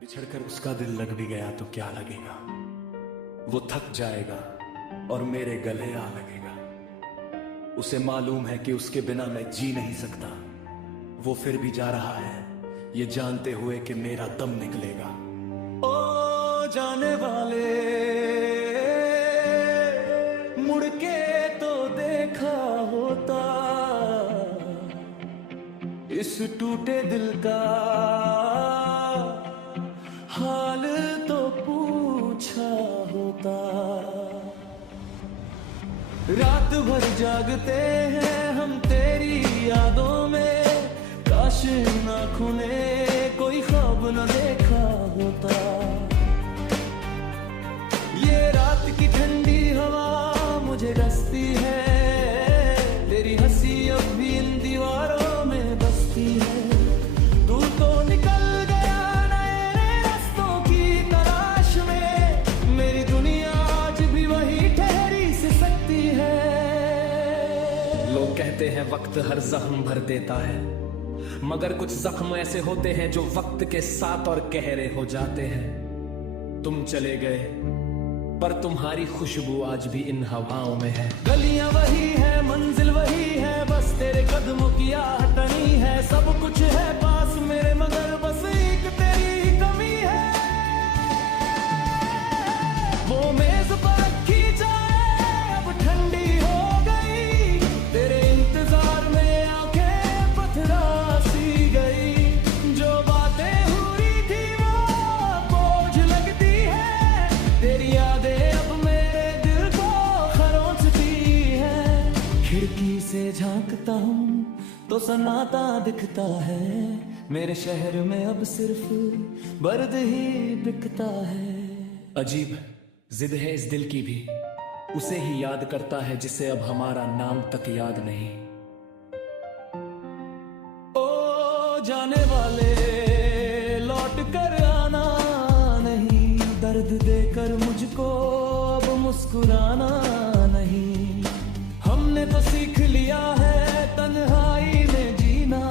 बिछड़कर उसका दिल लग भी गया तो क्या लगेगा। वो थक जाएगा और मेरे गले आ लगेगा। उसे मालूम है कि उसके बिना मैं जी नहीं सकता। वो फिर भी जा रहा है ये जानते हुए कि मेरा दम निकलेगा। ओ जाने वाले, मुड़ के तो देखा होता इस टूटे दिल का हाल तो पूछा होता। रात भर जागते हैं हम तेरी यादों में, काश इन आँखों ने कोई ख्वाब न देखा होता। ये रात की ठंडी हवा मुझे रसती है, तेरी हंसी अब भी इन दीवारों में बसती है। तू तो निकल गया नए रास्तों की तलाश में, मेरी दुनिया आज भी वही ठहरी सी सकती है। लोग कहते हैं वक्त हर जख्म भर देता है, मगर कुछ जख्म ऐसे होते हैं जो वक्त के साथ और गहरे हो जाते हैं। तुम चले गए पर तुम्हारी खुशबू आज भी इन हवाओं में है। गलियां वही है, मंजिल वही है, बस तेरे कदमों की आहट नहीं है। सब कुछ है पास मेरे मगर बस एक तेरी कमी है। वो मेज पर रखी चाय अब ठंडी हो गई, तेरे इंतजार में आंखें पथरा सी गई। जो बातें हुई थी वो बोझ लगती है, तेरी यादें अब मेरे दिल को खरोंचती है। खिड़की से झांकता हूँ तो सन्नाटा दिखता है, मेरे शहर में अब सिर्फ बर्द ही बिकता है। अजीब जिद है इस दिल की भी, उसे ही याद करता है जिसे अब हमारा नाम तक याद नहीं। ओ जाने वाले, लौट कर आना नहीं, दर्द देकर मुझको अब मुस्कुराना नहीं। हमने तो सीख लिया है तन्हाई में जीना,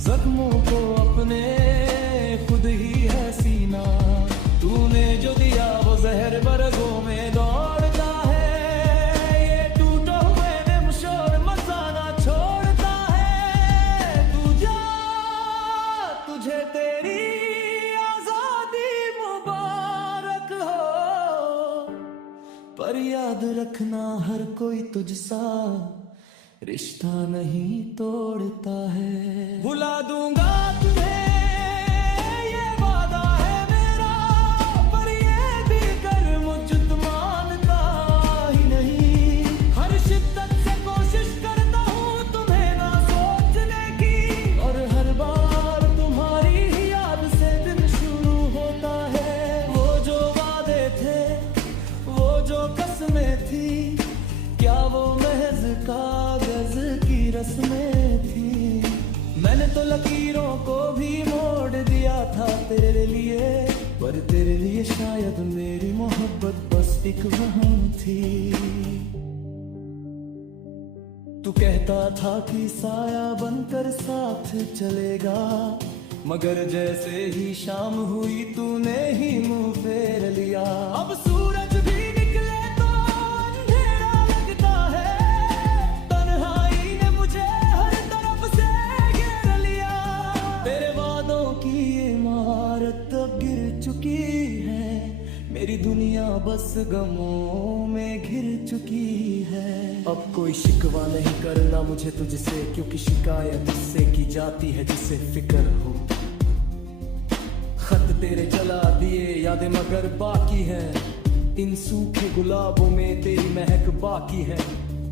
जख्मों को अपने खुद ही है सीना। तूने जो दिया वो जहर बरगों में दौड़ता है, ये टूटा हुए निमशोर मसाना छोड़ता है। तू जा, तुझे तेरी आजादी मुबारक हो, पर याद रखना हर कोई तुझसा रिश्ता नहीं तोड़ता है। भुला दूंगा तुम्हें ये वादा है मेरा, पर ये भी कर मुझ मानता ही नहीं। हर शिद्दत से कोशिश करता हूँ तुम्हें ना सोचने की, और हर बार तुम्हारी ही याद से दिन शुरू होता है। वो जो वादे थे, वो जो कसमें थी, क्या वो महज कागज की रस्में थी। मैंने तो लकीरों को भी मोड़ दिया था तेरे लिए, पर तेरे लिए शायद मेरी मोहब्बत बस एक वहम थी। तू कहता था कि साया बनकर साथ चलेगा, मगर जैसे ही शाम हुई तूने ही मुंह फेर लिया। अब सूरज भी निकले तो अंधेरा लगता है, तन्हाई ने मुझे हर तरफ से घेर लिया। तेरे वादों की इमारत अब गिर चुकी है, मेरी दुनिया बस गमों में घिर चुकी है। अब कोई शिकवा नहीं करना मुझे तुझसे, क्योंकि शिकायत इससे की जाती है जिसे फिक्र हो। खत तेरे जला दिए यादें मगर बाकी हैं, इन सूखे गुलाबों में तेरी महक बाकी है।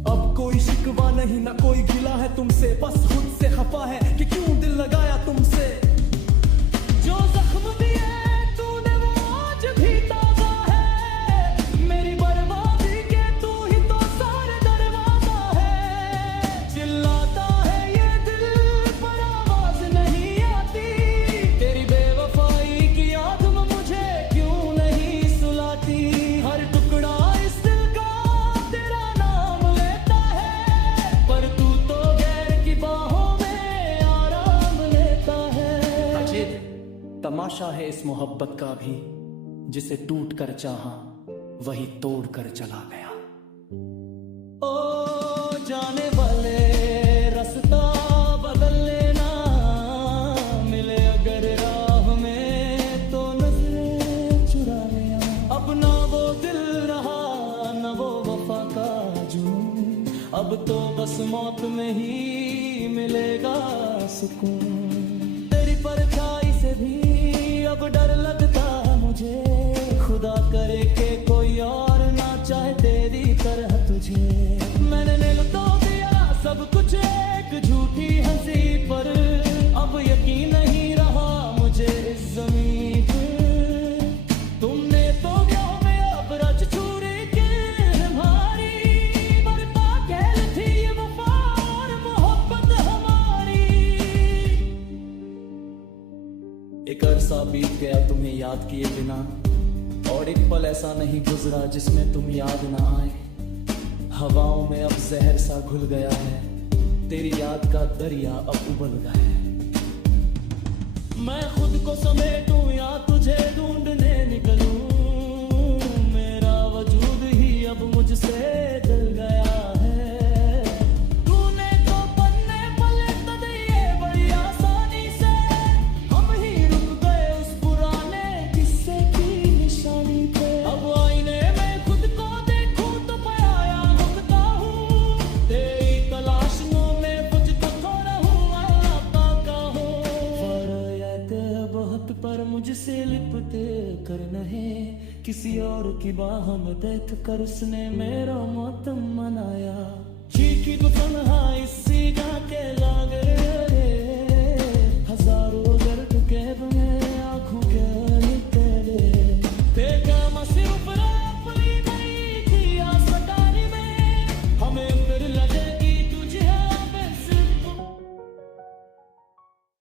अब कोई शिकवा नहीं ना कोई गिला है तुमसे, बस खुद से खफा है कि क्यों दिल लगाया तुमसे। जो जख्म दिए तूने वो आज भी ताजा है, मेरी बर्बादी के तू ही तो सारे दरवाजा है। चिल्लाता है ये दिल पर आवाज नहीं आती, तेरी बेवफाई की याद में मुझे क्यों नहीं सुलाती। हर टुकड़ा इस दिल का तेरा नाम लेता है, पर तू तो गैर की बाहों में आ रहा तमाशा है इस मोहब्बत का भी, जिसे टूट कर चाहा वही तोड़ कर चला गया। ओ जाने वाले रास्ता बदल लेना, मिले अगर राह में तो नजरें चुरा लेना। अब ना वो दिल रहा न वो वफा का जुनून, अब तो बस मौत में ही मिलेगा सुकून। तेरी परछाई से भी अब डर लगता है मुझे, खुदा करे के कोई और ना चाहे तेरी तरह तुझे। मैंने नील तो दिया सब कुछ एक झूठी हंसी पर, अब यकीन नहीं रहा मुझे इस ज़मीन पर। तुमने तो ब्याह में अब रच छुरी के हमारी, बरपा खेल थी ये वफा और मोहब्बत हमारी। एक अरसा बीत गया तुम्हें याद किए बिना, और एक पल ऐसा नहीं गुजरा जिसमें तुम याद ना आए। हवाओं में अब जहर सा घुल गया है, तेरी याद का दरिया अब उबल गया है। मैं खुद को समेटूं या तुझे ढूंढने निकलूं, मेरा वजूद ही अब मुझसे जल गया है। तूने तो पन्ने पलट दिए बड़ी आसानी से, हम ही रुक गए उस पुराने किस्से की निशानी पे। अब आईने में खुद को देखूं तो पराया लगता हूँ, तेरी तलाशों में मुझको थोड़ा हूँ अल्लाह का हूँ। फरियाद बहुत पर मुझसे लिपटे कर नहीं, किसी और की बाहों में देख कर उसने मेरा मातम मनाया। चीखी तो तन्हाई सी गा के लागे, हजारों दर्द के बने